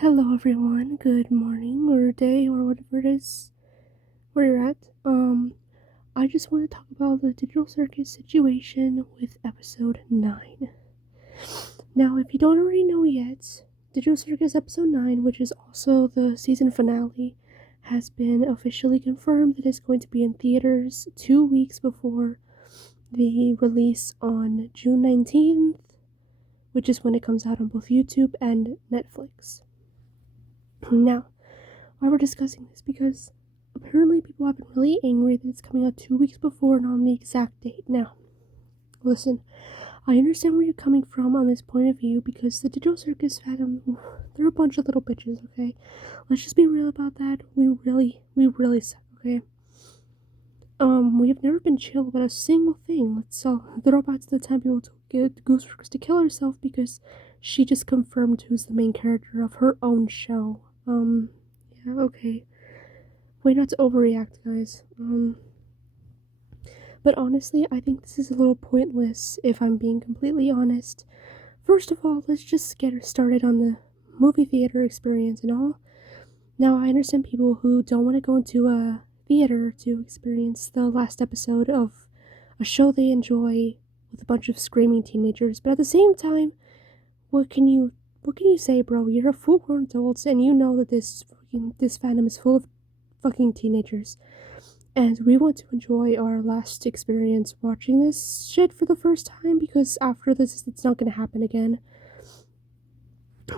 Hello everyone, good morning or day or whatever it is where you're at. I just want to talk about the digital circus situation with episode 9. Now, if you don't already know yet, Digital Circus episode 9, which is also the season finale, has been officially confirmed that it's going to be in theaters 2 weeks before the release on June 19th, which is when it comes out on both YouTube and Netflix. Now, why we're discussing this, because apparently people have been really angry that it's coming out 2 weeks before and on the exact date. Now, listen, I understand where you're coming from on this point of view, because the Digital Circus fandom, they're a bunch of little bitches, okay? Let's just be real about that. We really suck, okay? We have never been chill about a single thing. Let's throw back to the time people told Gooseworks to kill herself because she just confirmed who's the main character of her own show. Yeah, okay. Way not to overreact, guys. But honestly, I think this is a little pointless, if I'm being completely honest. First of all, let's just get started on the movie theater experience and all. Now, I understand people who don't want to go into a theater to experience the last episode of a show they enjoy with a bunch of screaming teenagers, but at the same time, what can you say, bro? You're a full-grown adult, and you know that this fandom is full of fucking teenagers. And we want to enjoy our last experience watching this shit for the first time, because after this, it's not gonna happen again.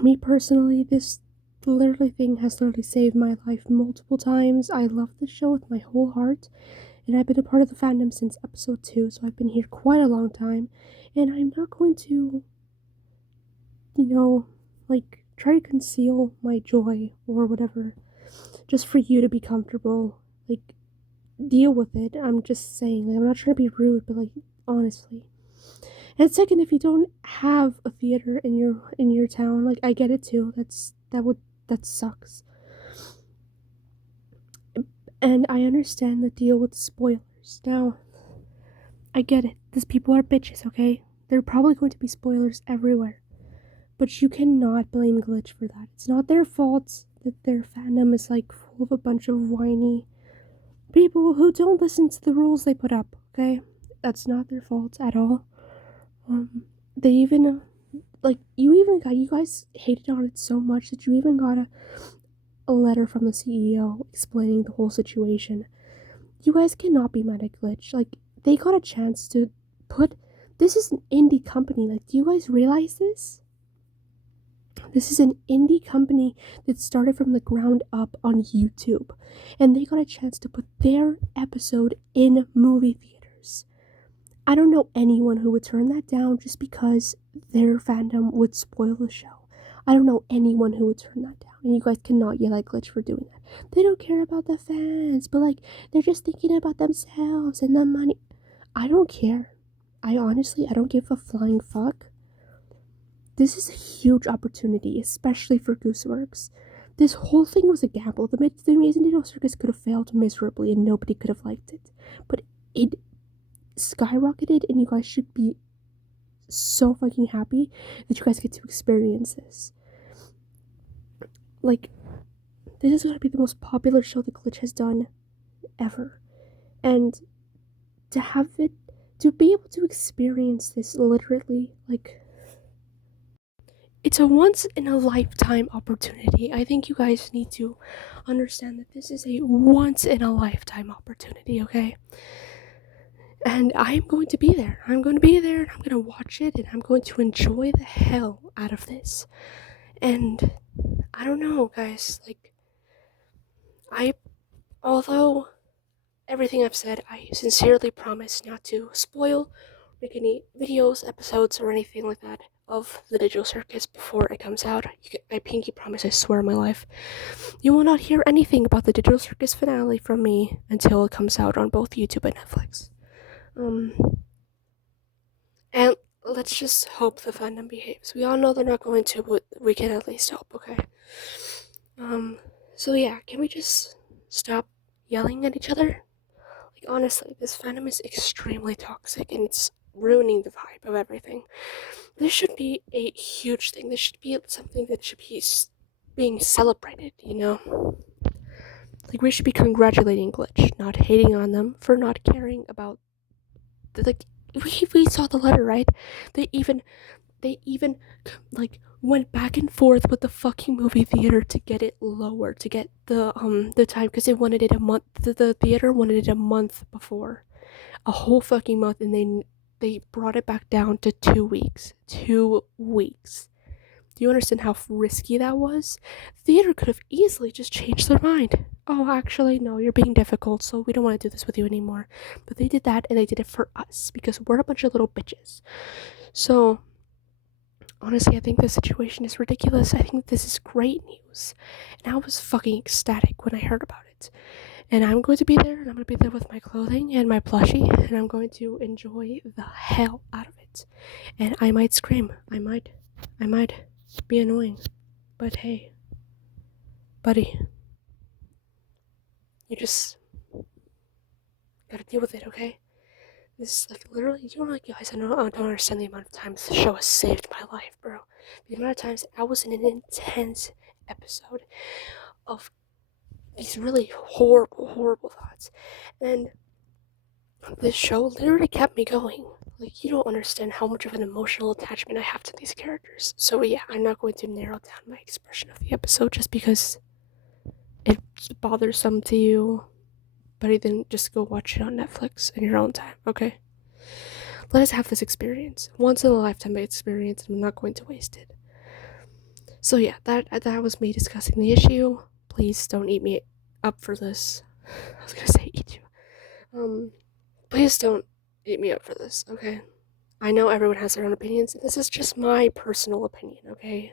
Me personally, this thing has literally saved my life multiple times. I love this show with my whole heart, and I've been a part of the fandom since episode 2, so I've been here quite a long time, and I'm not going to, try to conceal my joy or whatever, just for you to be comfortable. Deal with it. I'm just saying, I'm not trying to be rude, but honestly. And second, if you don't have a theater in your town, I get it too. That sucks. And I understand the deal with spoilers. Now, I get it. These people are bitches, okay? There are probably going to be spoilers everywhere. But you cannot blame Glitch for that. It's not their fault that their fandom is full of a bunch of whiny people who don't listen to the rules they put up, okay? That's not their fault at all. They even, you guys hated on it so much that you even got a letter from the CEO explaining the whole situation. You guys cannot be mad at Glitch. They got a chance to this is an indie company. Do you guys realize this? This is an indie company that started from the ground up on YouTube, and they got a chance to put their episode in movie theaters. I don't know anyone who would turn that down just because their fandom would spoil the show. I don't know anyone who would turn that down, and you guys cannot yell at Glitch for doing that. They don't care about the fans, but they're just thinking about themselves and the money. I don't care. I don't give a flying fuck. This is a huge opportunity, especially for Gooseworks. This whole thing was a gamble. The Amazing Digital Circus could have failed miserably and nobody could have liked it. But it skyrocketed, and you guys should be so fucking happy that you guys get to experience this. This is going to be the most popular show that Glitch has done ever. And to be able to experience this literally, it's a once-in-a-lifetime opportunity. I think you guys need to understand that this is a once-in-a-lifetime opportunity, okay? And I'm going to be there. I'm going to watch it, and I'm going to enjoy the hell out of this. And I don't know, guys, although everything I've said, I sincerely promise not to spoil, make any videos, episodes, or anything like that of the Digital Circus before it comes out. I pinky promise, I swear on my life. You will not hear anything about the Digital Circus finale from me until it comes out on both YouTube and Netflix. And let's just hope the fandom behaves. We all know they're not going to, but we can at least hope, okay? So yeah, can we just stop yelling at each other? Honestly, this fandom is extremely toxic, and it's ruining the vibe of everything. This should be a huge thing. This should be something that should be being celebrated, you know? Like, we should be congratulating Glitch, not hating on them for not caring about like we saw the letter, right? They even like went back and forth with the fucking movie theater to get it lower, to get the time, because they wanted it a month. The theater wanted it a month before, a whole fucking month, and they brought it back down to 2 weeks. 2 weeks. Do you understand how risky that was? The theater could have easily just changed their mind. Oh, actually, no, you're being difficult, so we don't want to do this with you anymore. But they did that, and they did it for us, because we're a bunch of little bitches. So, honestly, I think this situation is ridiculous. I think this is great news. And I was fucking ecstatic when I heard about it. And I'm going to be there, and I'm going to be there with my clothing and my plushie, and I'm going to enjoy the hell out of it. And I might scream. I might be annoying. But hey, buddy, you just gotta deal with it, okay? This is like literally, you know, like, guys, I don't understand the amount of times the show has saved my life, bro. The amount of times I was in an intense episode of these really horrible thoughts, and this show literally kept me going. Like, you don't understand how much of an emotional attachment I have to these characters. So yeah, I'm not going to narrow down my expression of the episode just because it's bothersome to you, but then just go watch it on Netflix in your own time, okay? Let us have this experience. Once in a lifetime experience, and I'm not going to waste it. So yeah, that was me discussing the issue. Please don't eat me up for this. I was gonna say eat you. Please don't eat me up for this, okay? I know everyone has their own opinions, and this is just my personal opinion, okay?